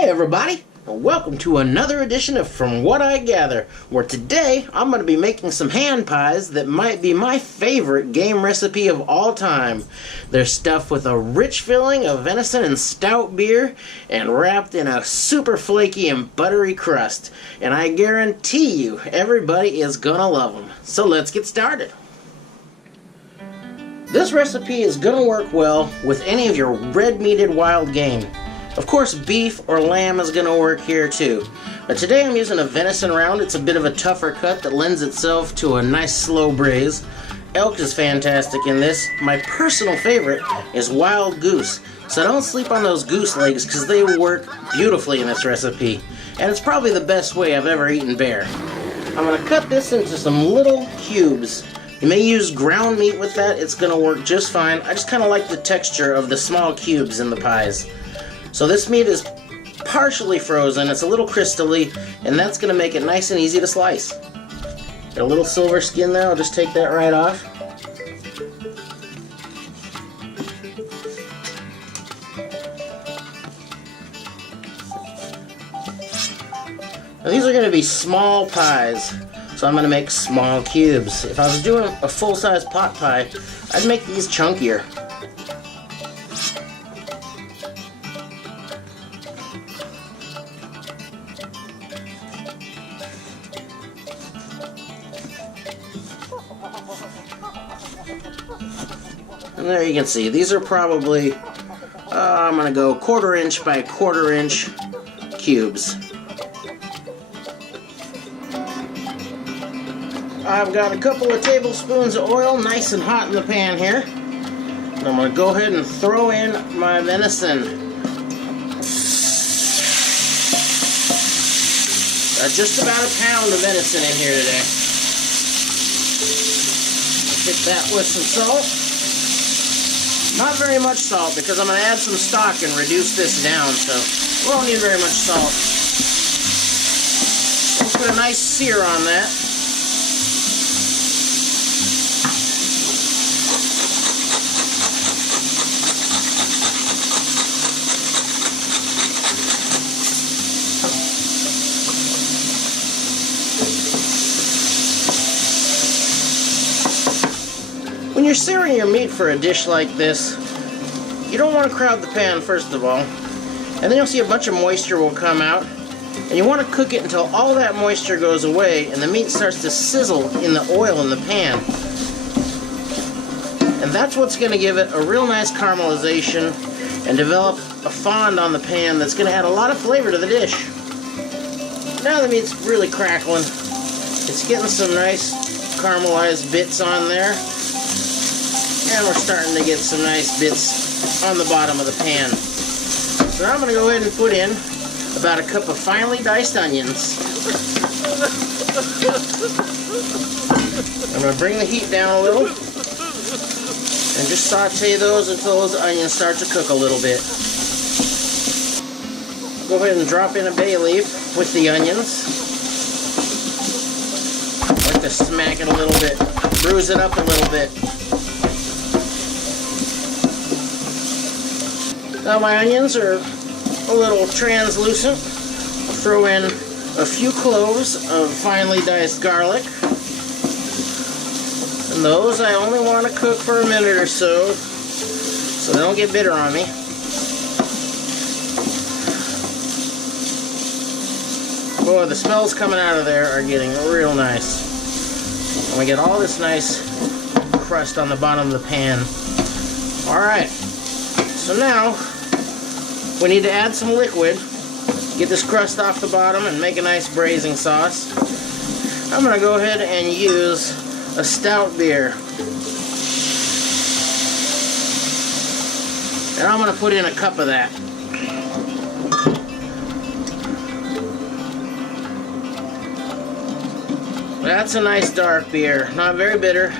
Hey everybody, and welcome to another edition of From What I Gather, where today I'm going to be making some hand pies that might be my favorite game recipe of all time. They're stuffed with a rich filling of venison and stout beer and wrapped in a super flaky and buttery crust. And I guarantee you, everybody is going to love them. So let's get started. This recipe is going to work well with any of your red-meated wild game. Of course, beef or lamb is going to work here too. But today I'm using a venison round. It's a bit of a tougher cut that lends itself to a nice slow braise. Elk is fantastic in this. My personal favorite is wild goose. So don't sleep on those goose legs because they work beautifully in this recipe. And it's probably the best way I've ever eaten bear. I'm going to cut this into some little cubes. You may use ground meat with that. It's going to work just fine. I just kind of like the texture of the small cubes in the pies. So this meat is partially frozen, it's a little crystally, and that's going to make it nice and easy to slice. Got a little silver skin there, I'll just take that right off. Now these are going to be small pies, so I'm going to make small cubes. If I was doing a full-size pot pie, I'd make these chunkier. And there you can see, these are probably, I'm going to go 1/4 inch by 1/4 inch cubes. I've got a couple of tablespoons of oil nice and hot in the pan here. And I'm going to go ahead and throw in my venison. Got just about a pound of venison in here today. Hit that with some salt. Not very much salt because I'm going to add some stock and reduce this down, so we won't need very much salt. Let's put a nice sear on that. When you're searing your meat for a dish like this, you don't want to crowd the pan first of all, and then you'll see a bunch of moisture will come out, and you want to cook it until all that moisture goes away and the meat starts to sizzle in the oil in the pan. And that's what's going to give it a real nice caramelization and develop a fond on the pan that's going to add a lot of flavor to the dish. Now the meat's really crackling. It's getting some nice caramelized bits on there. And we're starting to get some nice bits on the bottom of the pan. So now I'm going to go ahead and put in about a cup of finely diced onions. I'm going to bring the heat down a little and just saute those until those onions start to cook a little bit. Go ahead and drop in a bay leaf with the onions. I like to smack it a little bit, bruise it up a little bit. Now my onions are a little translucent. I'll throw in a few cloves of finely diced garlic. And those I only want to cook for a minute or so they don't get bitter on me. Boy, the smells coming out of there are getting real nice. And we get all this nice crust on the bottom of the pan. Alright, so now we need to add some liquid, get this crust off the bottom and make a nice braising sauce. I'm going to go ahead and use a stout beer. And I'm going to put in a cup of that. That's a nice dark beer, not very bitter.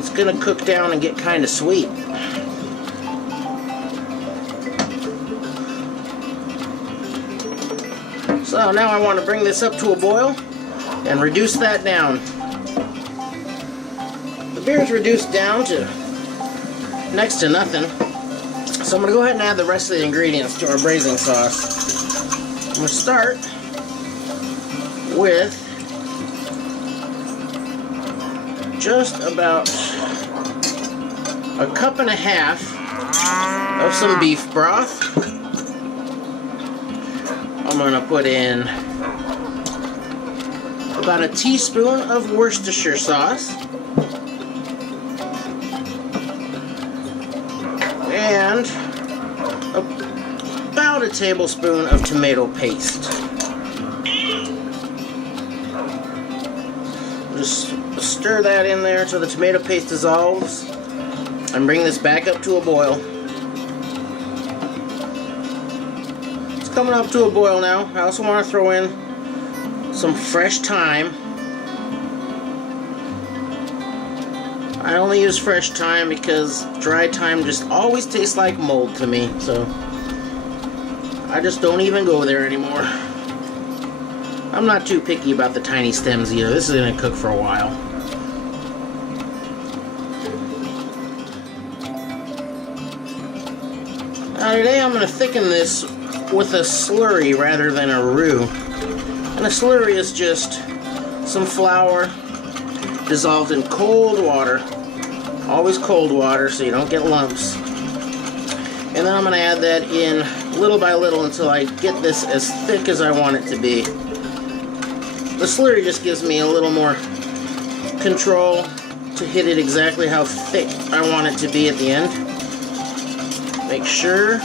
It's going to cook down and get kind of sweet. So now I want to bring this up to a boil and reduce that down. The beer is reduced down to next to nothing. So I'm going to go ahead and add the rest of the ingredients to our braising sauce. I'm going to start with just about a cup and a half of some beef broth. I'm going to put in about a teaspoon of Worcestershire sauce and about a tablespoon of tomato paste. Just stir that in there until the tomato paste dissolves and bring this back up to a boil. It's coming up to a boil now. I also want to throw in some fresh thyme. I only use fresh thyme because dry thyme just always tastes like mold to me, so I just don't even go there anymore. I'm not too picky about the tiny stems either. This is going to cook for a while. Now today I'm going to thicken this with a slurry rather than a roux. And a slurry is just some flour dissolved in cold water. Always cold water so you don't get lumps. And then I'm going to add that in little by little until I get this as thick as I want it to be. The slurry just gives me a little more control to hit it exactly how thick I want it to be at the end. Make sure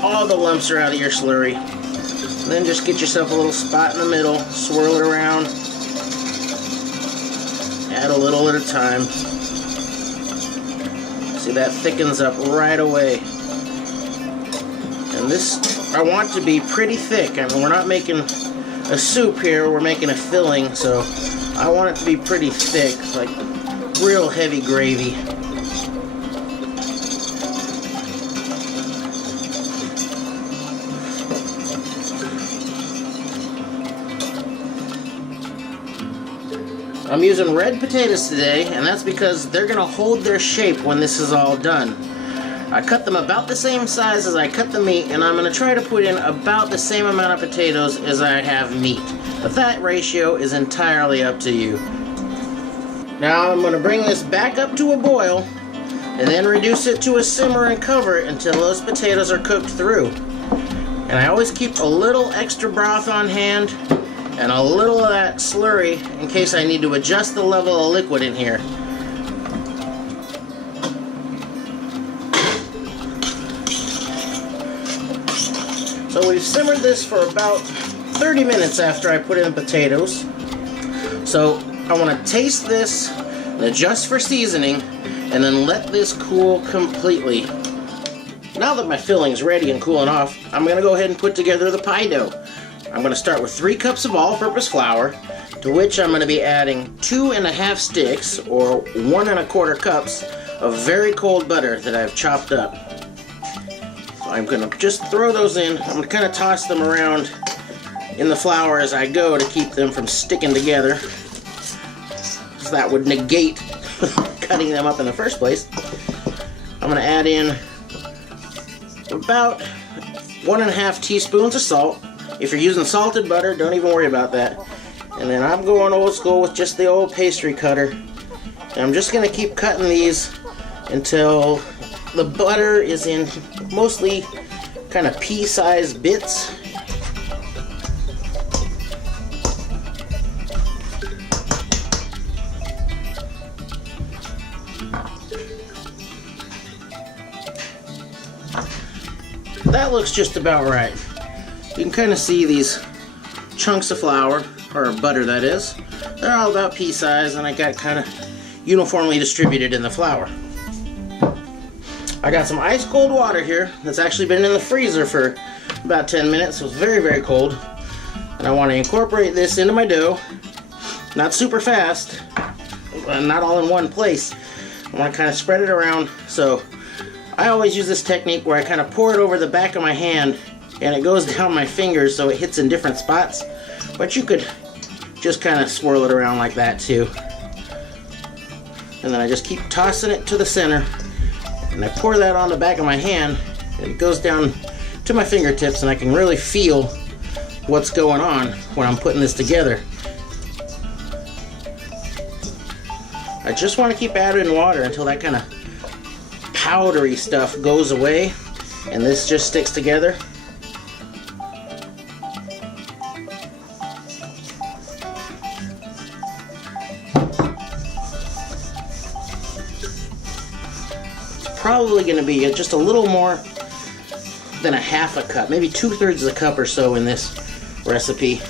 all the lumps are out of your slurry. And then just get yourself a little spot in the middle, swirl it around, add a little at a time. See, that thickens up right away. And this, I want to be pretty thick. I mean, we're not making a soup here, we're making a filling, so I want it to be pretty thick, like real heavy gravy. I'm using red potatoes today, and that's because they're going to hold their shape when this is all done. I cut them about the same size as I cut the meat, and I'm going to try to put in about the same amount of potatoes as I have meat. But that ratio is entirely up to you. Now I'm going to bring this back up to a boil, and then reduce it to a simmer and cover it until those potatoes are cooked through. And I always keep a little extra broth on hand, and a little of that slurry in case I need to adjust the level of liquid in here. So we've simmered this for about 30 minutes after I put in the potatoes. So I want to taste this and adjust for seasoning and then let this cool completely. Now that my filling's ready and cooling off, I'm going to go ahead and put together the pie dough. I'm going to start with 3 cups of all-purpose flour, to which I'm going to be adding 2½ sticks, or 1 1/4 cups, of very cold butter that I've chopped up. So I'm going to just throw those in. I'm going to kind of toss them around in the flour as I go to keep them from sticking together, so that would negate cutting them up in the first place. I'm going to add in about 1½ teaspoons of salt. If you're using salted butter, don't even worry about that. And then I'm going old school with just the old pastry cutter. And I'm just going to keep cutting these until the butter is in mostly kind of pea-sized bits. That looks just about right. You can kind of see these chunks of flour, or butter that is. They're all about pea size, and I got kind of uniformly distributed in the flour. I got some ice cold water here that's actually been in the freezer for about 10 minutes, so it's very, very cold. And I want to incorporate this into my dough, not super fast, not all in one place. I want to kind of spread it around. So I always use this technique where I kind of pour it over the back of my hand and it goes down my fingers so it hits in different spots. But you could just kind of swirl it around like that too. And then I just keep tossing it to the center And I pour that on the back of my hand, and it goes down to my fingertips, and I can really feel what's going on when I'm putting this together. I just want to keep adding water until that kind of powdery stuff goes away and this just sticks together. It's probably going to be just a little more than a half a cup, maybe 2/3 of a cup or so in this recipe.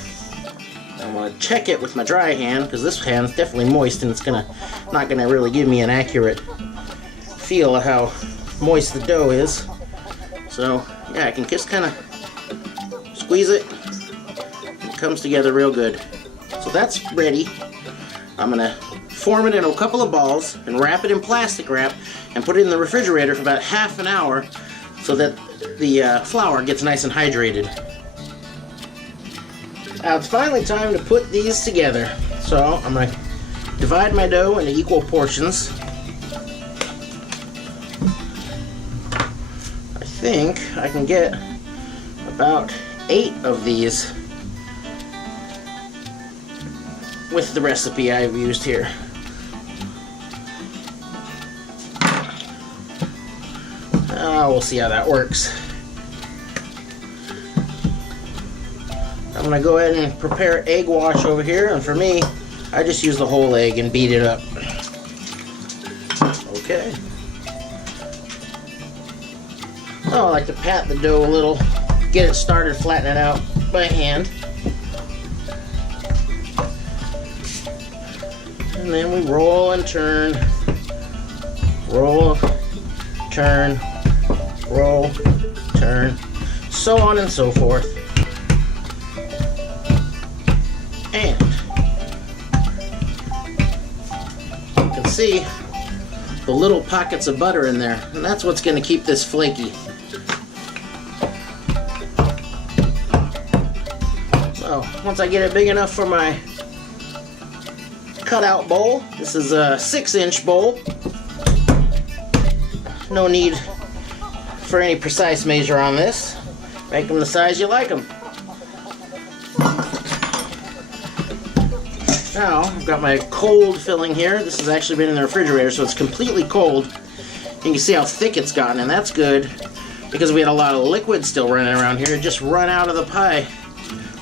I'm going to check it with my dry hand because this hand's definitely moist and it's not gonna really give me an accurate feel of how moist the dough is. So yeah, I can just kind of squeeze it. It comes together real good. So that's ready. I'm gonna form it in a couple of balls and wrap it in plastic wrap and put it in the refrigerator for about half an hour so that the flour gets nice and hydrated. Now it's finally time to put these together. So I'm going to divide my dough into equal portions. I think I can get about 8 of these with the recipe I've used here. We'll see how that works. I'm going to go ahead and prepare egg wash over here, and for me, I just use the whole egg and beat it up. Okay. Oh, I like to pat the dough a little, get it started, flatten it out by hand. And then we roll and turn, roll, turn, roll, turn, so on and so forth. And you can see the little pockets of butter in there, and that's what's going to keep this flaky. So once I get it big enough for my cutout bowl, this is a 6-inch bowl. No need for any precise measure on this. Make them the size you like them. Now, I've got my cold filling here. This has actually been in the refrigerator, so it's completely cold. You can see how thick it's gotten, and that's good because we had a lot of liquid still running around here. It just run out of the pie.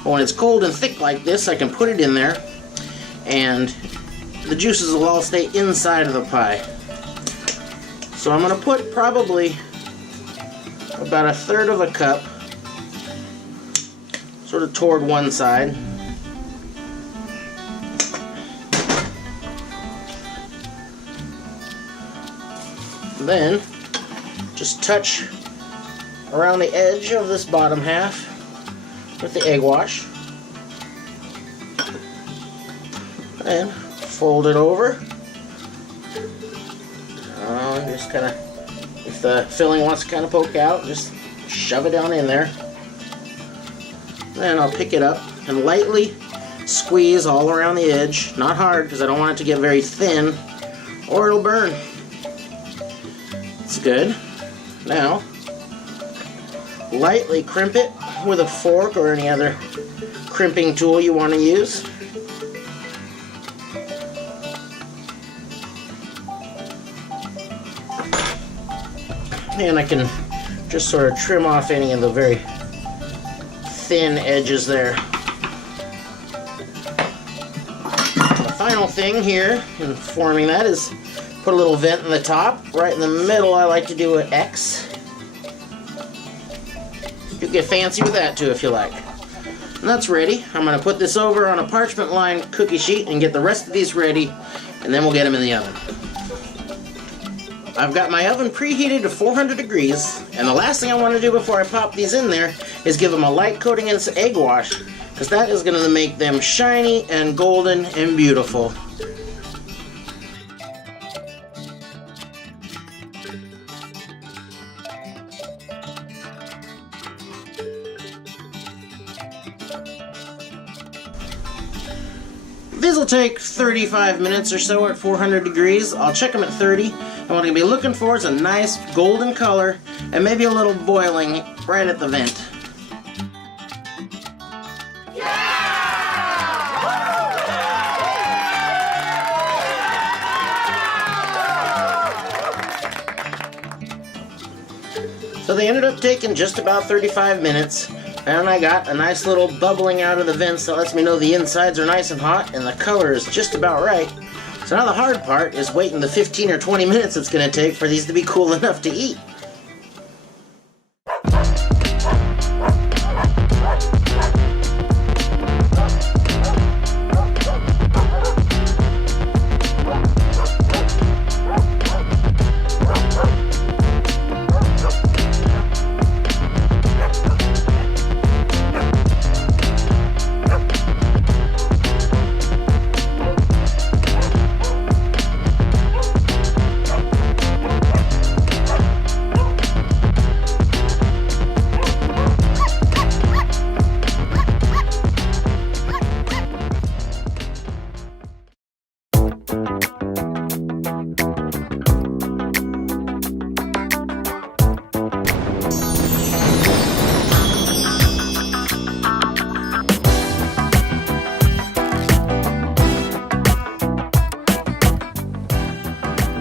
But when it's cold and thick like this, I can put it in there, and the juices will all stay inside of the pie. So I'm going to put probably about 1/3 of a cup sort of toward one side. Then just touch around the edge of this bottom half with the egg wash and fold it over. Just kind of, if the filling wants to kind of poke out, just shove it down in there. Then I'll pick it up and lightly squeeze all around the edge, not hard because I don't want it to get very thin or it'll burn. It's good. Now, lightly crimp it with a fork or any other crimping tool you want to use. And I can just sort of trim off any of the very thin edges there. The final thing here in forming that is put a little vent in the top. Right in the middle I like to do an X. You can get fancy with that too if you like. And that's ready. I'm going to put this over on a parchment lined cookie sheet and get the rest of these ready, and then we'll get them in the oven. I've got my oven preheated to 400 degrees, and the last thing I want to do before I pop these in there is give them a light coating in some egg wash, because that is going to make them shiny and golden and beautiful. These will take 35 minutes or so at 400 degrees. I'll check them at 30. And what I'm going to be looking for is a nice golden color and maybe a little boiling right at the vent. So they ended up taking just about 35 minutes, and I got a nice little bubbling out of the vents that lets me know the insides are nice and hot and the color is just about right. So now the hard part is waiting the 15 or 20 minutes it's going to take for these to be cool enough to eat.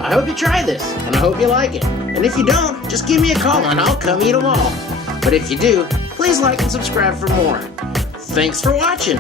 I hope you try this, and I hope you like it. And if you don't, just give me a call and I'll come eat them all. But if you do, please like and subscribe for more. Thanks for watching.